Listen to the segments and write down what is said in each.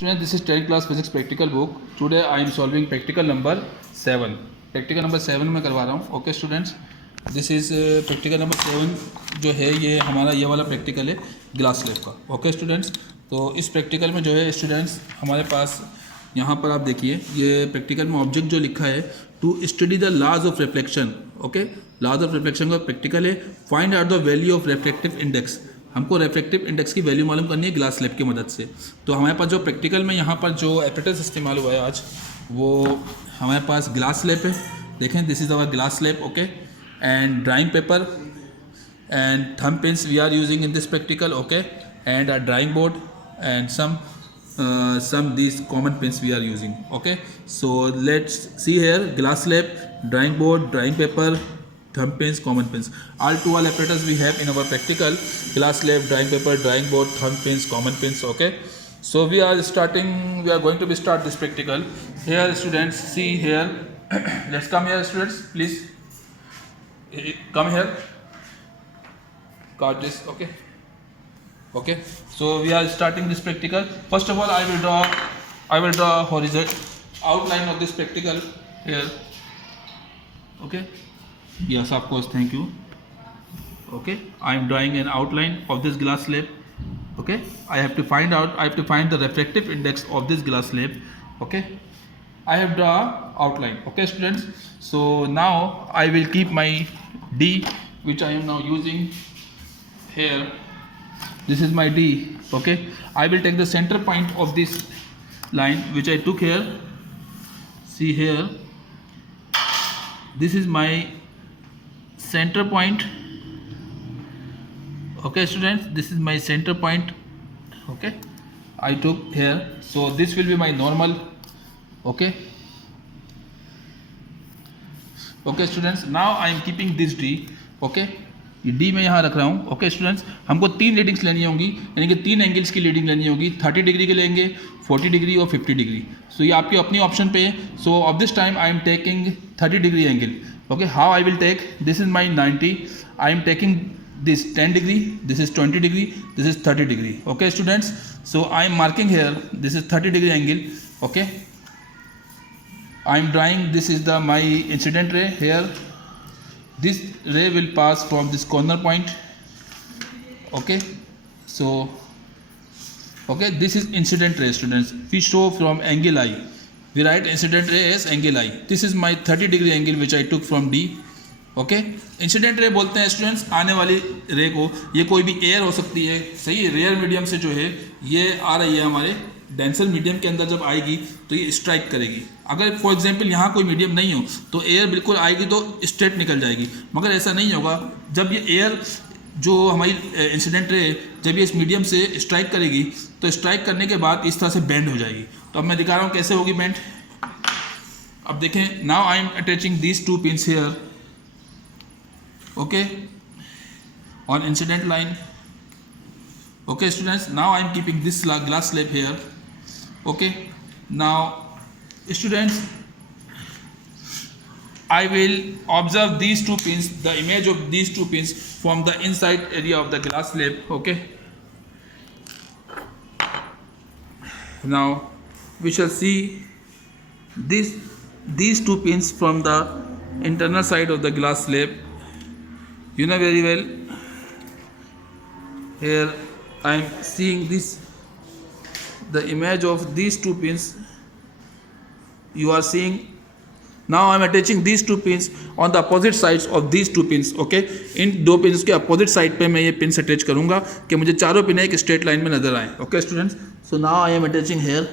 Students, this is 10th class physics practical book. Today I am solving practical number 7. Practical number 7 में करवा रहा हूँ. Okay students, this is practical number 7 जो है ये हमारा ये वाला प्रैक्टिकल है ग्लास स्लैब का. ओके स्टूडेंट्स, तो इस प्रैक्टिकल में जो है स्टूडेंट्स हमारे पास यहाँ पर आप देखिए ये प्रैक्टिकल में ऑब्जेक्ट जो लिखा है to study the laws of reflection. Okay, laws of reflection का प्रैक्टिकल है. Find out the value of reflective index. हमको रिफ्लेक्टिव इंडेक्स की वैल्यू मालूम करनी है ग्लास स्लैब की मदद से. तो हमारे पास जो प्रैक्टिकल में यहाँ पर जो एपरेटस इस्तेमाल हुआ है आज वो हमारे पास ग्लास स्लैब है. देखें, this is our glass slab. Okay, and drawing paper and thumb pins we are using in this practical. Okay, and a drawing board and some these common pens we are using. Okay, so let's see here glass slab, drawing board, drawing paper, thumb pens, common pens. All apparatus we have in our practical: glass slab, drawing paper, drawing board, thumb pens, common pens. Okay, so we are going to start this practical. Here students, see here. Let's come here students, please come here, got this. Okay, so we are starting this practical. First of all, I will draw horizontal outline of this practical here. Okay, yes, of course, thank you. Okay, I am drawing an outline of this glass slab. Okay, I have to find the refractive index of this glass slab. Okay, I have drawn outline. Okay students, so now I will keep my D, which I am now using here. This is my D. Okay, I will take the center point of this line which I took here. See here, this is my center point. Okay students, this is my center point. Okay, I took here, so this will be my normal. Okay, students, now I am keeping this D. Okay, ये D मैं यहाँ रख रहा हूँ. Okay students, हमको 3 readings लेनी होंगी, यानी कि 3 एंगल्स की रीडिंग लेनी होगी. 30 डिग्री के लेंगे, 40 डिग्री और 50 डिग्री. सो ये आपकी अपनी ऑप्शन पे है. So of this time I am taking 30 degree angle. Okay, how I will take, this is my 90. I am taking this 10 degree, this is 20 degree, this is 30 degree. Okay students, so I am marking here, this is 30 degree angle. Okay, I am drawing, this is the my incident ray here. This ray will pass from this corner point. Okay, so okay, this is incident ray students. We show from angle I, we write incident ray as angle I. This is my 30 degree angle which I took from D. Okay, incident ray बोलते हैं students आने वाली रे को. ये कोई भी air हो सकती है, सही है. रेयर मीडियम से जो है ये आ रही है हमारे डेंसर मीडियम के अंदर. जब आएगी तो ये स्ट्राइक करेगी. अगर फॉर एग्जांपल यहाँ कोई मीडियम नहीं हो तो एयर बिल्कुल आएगी तो स्ट्रेट निकल जाएगी. मगर ऐसा नहीं होगा. जब ये एयर जो हमारी इंसिडेंट रे जब ये इस मीडियम से स्ट्राइक करेगी तो स्ट्राइक करने के बाद इस तरह से बेंड हो जाएगी. तो अब मैं दिखा रहा हूँ कैसे होगी बेंड. अब देखें, now I am attaching these 2 pins here. Okay, on incident line. Okay students, now I am keeping this glass slab here. Okay, now students, I will observe these 2 pins, the image of these 2 pins from the inside area of the glass slab. Okay, now we shall see these 2 pins from the internal side of the glass slab. You know very well, here I am seeing this, the image of these 2 pins you are seeing. Now I am attaching these 2 pins on the opposite sides of these 2 pins. Okay, in 2 pins के opposite side पे मैं ये pins attach करूँगा कि मुझे चारों pin एक straight line में नजर आए. Okay students, so now I am attaching here.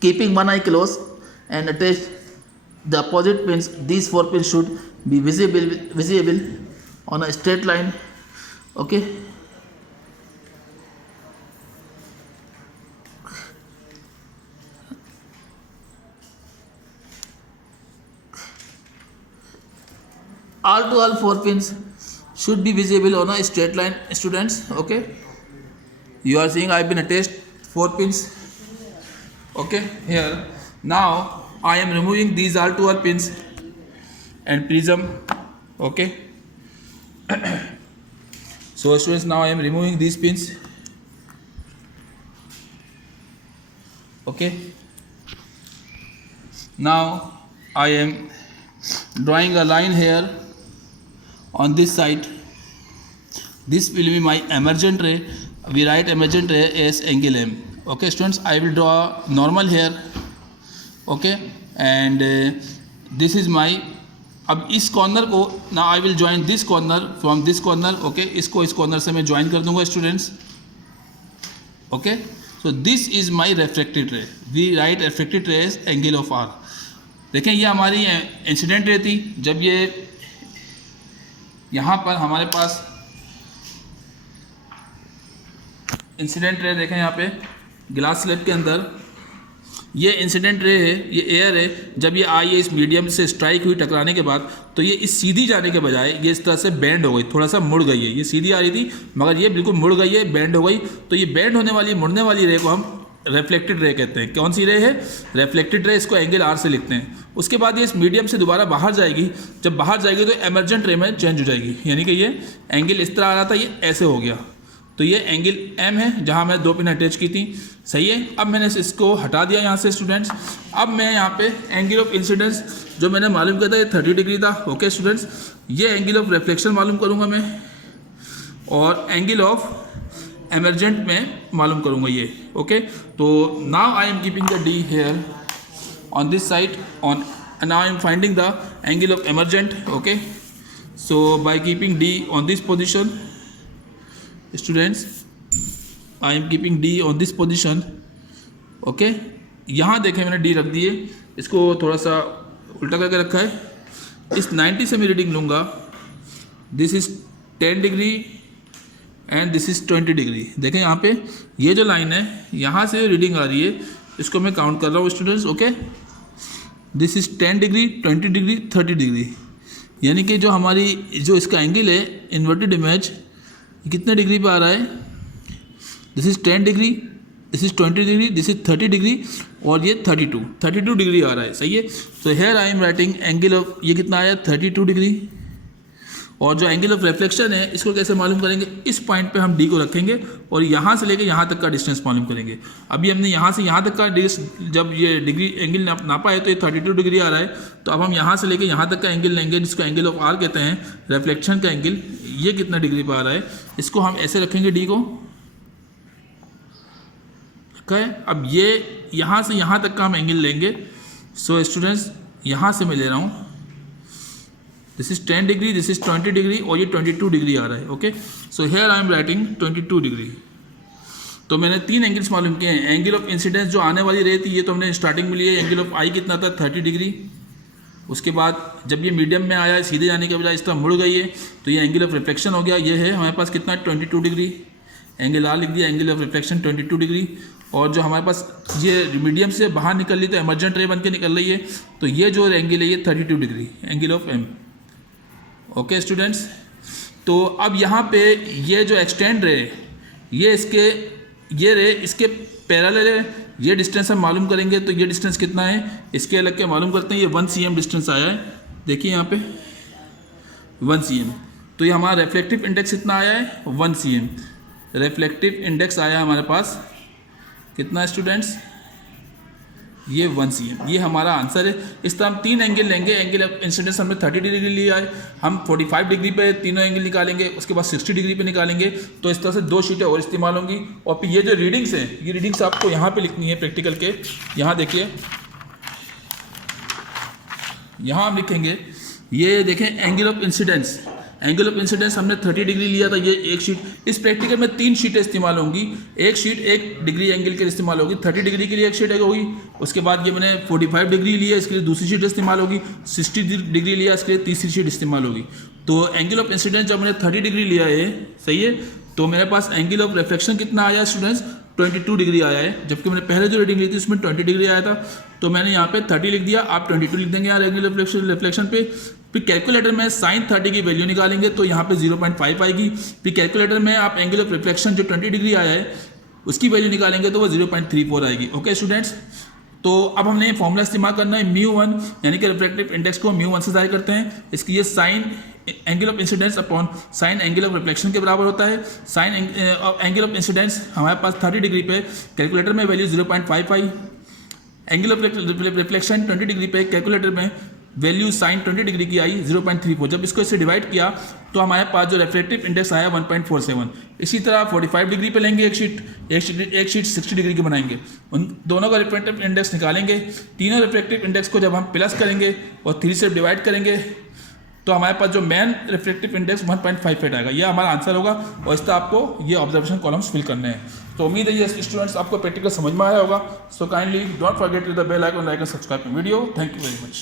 Keeping one eye closed and attach the opposite pins. These 4 pins should be visible on a straight line. Okay, all 4 pins should be visible on a straight line students. Okay, you are seeing I have been attached 4 pins. Okay, here now I am removing these all 12 pins and prism. Okay, So students, now I am removing these pins. Okay. Now I am drawing a line here on this side. This will be my emergent ray. We write emergent ray as angle M. Okay students, I will draw normal here. Okay, and this is my, अब इस corner को ना I will join this corner from this corner. Okay, इसको इस corner से मैं join कर दूंगा students. Okay, so this is my refracted ray. We write refracted ray as angle of R. देखें ये हमारी इंसिडेंट रे थी. जब ये यहाँ पर हमारे पास इंसिडेंट रे देखें यहाँ पे ग्लास स्लैब के अंदर ये इंसिडेंट रे है, ये एयर है. जब ये आई है इस मीडियम से स्ट्राइक हुई टकराने के बाद, तो ये इस सीधी जाने के बजाय ये इस तरह से बेंड हो गई, थोड़ा सा मुड़ गई है. ये सीधी आ रही थी मगर ये बिल्कुल मुड़ गई है, बेंड हो गई. तो ये बेंड होने वाली मुड़ने वाली रे को हम रिफ्लेक्टेड रे कहते हैं. कौन सी रे है? Reflected ray. इसको एंगल आर से लिखते हैं. उसके बाद ये इस मीडियम से दोबारा बाहर जाएगी. जब बाहर जाएगी तो एमर्जेंट रे में चेंज हो जाएगी, यानी कि ये एंगल इस तरह आ रहा था, ये ऐसे हो गया. तो ये एंगल एम है जहाँ मैं 2 पिन अटैच की थी. सही है. अब मैंने इसको हटा दिया यहाँ से स्टूडेंट्स. अब मैं यहाँ पे एंगल ऑफ इंसिडेंस जो मैंने मालूम किया था ये 30 डिग्री था. ओके स्टूडेंट्स, ये एंगल ऑफ रिफ्लेक्शन मालूम करूँगा मैं, और एंगल ऑफ एमर्जेंट में मालूम करूँगा ये. ओके, तो now I am keeping the D here on this side on, now I am finding the angle of emergent. Okay, so by keeping D on this position students, I am keeping D on this position. Okay, यहाँ देखें मैंने D रख दिए, इसको थोड़ा सा उल्टा करके रखा है. इस 90 से मैं रीडिंग लूँगा. This is 10 degree and this is 20 degree. देखें यहाँ पे ये जो लाइन है यहाँ से रीडिंग आ रही है, इसको मैं काउंट कर रहा हूँ students. Okay, this is 10 degree, 20 degree, 30 degree. यानी कि जो हमारी जो इसका एंगल है इन्वर्टेड इमेज कितने डिग्री पे आ रहा है? This is 10 degree, this is 20 degree, this is 30 degree, और ये 32 डिग्री आ रहा है. सही है. तो here I am writing angle of, ये कितना आया? 32 डिग्री. और जो एंगल ऑफ रिफ्लेक्शन है इसको कैसे मालूम करेंगे? इस पॉइंट पे हम डी को रखेंगे और यहाँ से लेके यहाँ तक का डिस्टेंस मालूम करेंगे. अभी हमने यहाँ से यहाँ तक का जब ये डिग्री एंगल नापा है तो ये 32 डिग्री आ रहा है. तो अब हम यहाँ से लेके यहाँ तक का एंगल लेंगे जिसको एंगल ऑफ आर कहते हैं, रिफ्लेक्शन का एंगल. ये कितना डिग्री पर आ रहा है? इसको हम ऐसे रखेंगे डी को. रखा है. अब ये यहाँ से यहाँ तक का हम एंगल लेंगे. सो स्टूडेंट्स, यहाँ से मैं ले रहा हूँ, this is 10 degree, this is 20 degree, और ये 22 डिग्री आ रहा है. Okay, so here I am writing 22 degree. तो मैंने 3 एंगल्स मालूम किए हैं. एंगल ऑफ इंसिडेंस जो आने वाली रे थी ये तो हमने स्टार्टिंग में लिए. एंगल ऑफ आई कितना था? 30 डिग्री. उसके बाद जब ये मीडियम में आया, सीधे जाने के बजाय इस तरह मुड़ गई है, तो ये एंगल ऑफ रिफ्लेक्शन हो गया. ये है हमारे पास कितना? 22 डिग्री. एंगल आर लिख दिया, एंगल ऑफ रिफ्लेक्शन 22 डिग्री. और जो हमारे पास ये मीडियम से बाहर निकल रही तो एमर्जेंट रे बन के निकल रही है, तो ये जो एंगल है ये 32 degree, angle of M. Okay students, तो अब यहाँ पे ये जो एक्सटेंड रे, ये इसके ये रे इसके पैरेलल है. ये डिस्टेंस हम मालूम करेंगे. तो ये डिस्टेंस कितना है इसके अलग के मालूम करते हैं. ये 1 cm डिस्टेंस आया है. देखिए यहाँ पे 1 cm. तो ये हमारा रिफ्लेक्टिव इंडेक्स कितना आया है? 1 cm. रिफ्लेक्टिव इंडेक्स आया हमारे पास कितना स्टूडेंट्स? ये 1 cm. ये हमारा आंसर है. इस तरह हम 3 एंगल लेंगे. एंगल ऑफ इंसिडेंस हमने 30 डिग्री लिया है. हम 45 डिग्री पे तीनों एंगल निकालेंगे, उसके बाद 60 डिग्री पे निकालेंगे. तो इस तरह से 2 शीटें और इस्तेमाल होंगी. और फिर ये जो रीडिंग्स हैं, ये रीडिंग्स आपको यहाँ पे लिखनी है प्रैक्टिकल के. यहाँ देखिए, यहाँ हम लिखेंगे, ये देखें angle of incidence. Angle of incidence हमने 30 डिग्री लिया था. ये एक शीट. इस प्रैक्टिकल में 3 शीटें इस्तेमाल होंगी. एक शीट 1 डिग्री एंगल के लिए इस्तेमाल होगी. 30 डिग्री के लिए एक शीट होगी. उसके बाद ये मैंने 45 डिग्री लिया, इसके लिए दूसरी शीट इस्तेमाल होगी. 60 डिग्री लिया, इसके लिए तीसरी शीट इस्तेमाल होगी. तो एंगल ऑफ इंसिडेंस जब मैंने 30 डिग्री लिया है, सही है, तो मेरे पास एंगल ऑफ रिफ्लेक्शन कितना आया स्टूडेंट्स? 22 डिग्री आया है. जबकि मैंने पहले जो रीडिंग ली थी उसमें 20 डिग्री आया था. तो मैंने यहाँ पे 30 लिख दिया. आप 22 लिख देंगे यहाँ एंगल ऑफ रिफ्लेक्शन पे. फिर कैलकुलेटर में sin 30 की वैल्यू निकालेंगे तो यहाँ पे 0.5 आएगी. फिर कैलकुलेटर में आप एंगल ऑफ रिफ्लेक्शन जो 20 डिग्री आया है उसकी वैल्यू निकालेंगे तो वो 0.34 आएगी. ओके स्टूडेंट्स, तो अब हमने फॉर्मूला इस्तेमाल करना है μ1, यानी कि रिफ्रैक्टिव इंडेक्स को μ1 से जाहिर करते हैं. इसकी ये sin angle of incidence upon sine angle of reflection के बराबर होता है। साइन एंगल ऑफ इंसिडेंस हमारे पास 30 डिग्री पे, कैलकुलेटर में value 0.55, angle of reflection 20 degree पे, कैलकुलेटर में वैल्यू साइन 20 डिग्री की आई 0.34। जब इसको इससे डिवाइड किया तो हमारे पास जो रिफ्रैक्टिव इंडेक्स आया 1.47। इसी तरह 45 डिग्री पे लेंगे एक शीट 60 डिग्री की बनाएंगे, उन दोनों का रिफ्रैक्टिव इंडेक्स निकालेंगे। तीनों रिफ्रैक्टिव इंडेक्स को जब हम प्लस करेंगे और 3 से डिवाइड करेंगे तो हमारे पास जो मेन रिफ्रैक्टिव इंडेक्स 1.58 आएगा। यह हमारा आंसर होगा और इस तरह आपको ये ऑब्जर्वेशन कॉलम्स फिल करने हैं। तो उम्मीद है ये स्टूडेंट्स आपको प्रैक्टिकल समझ में आया होगा। So kindly don't forget to the bell icon, like and subscribe video. Thank you very much.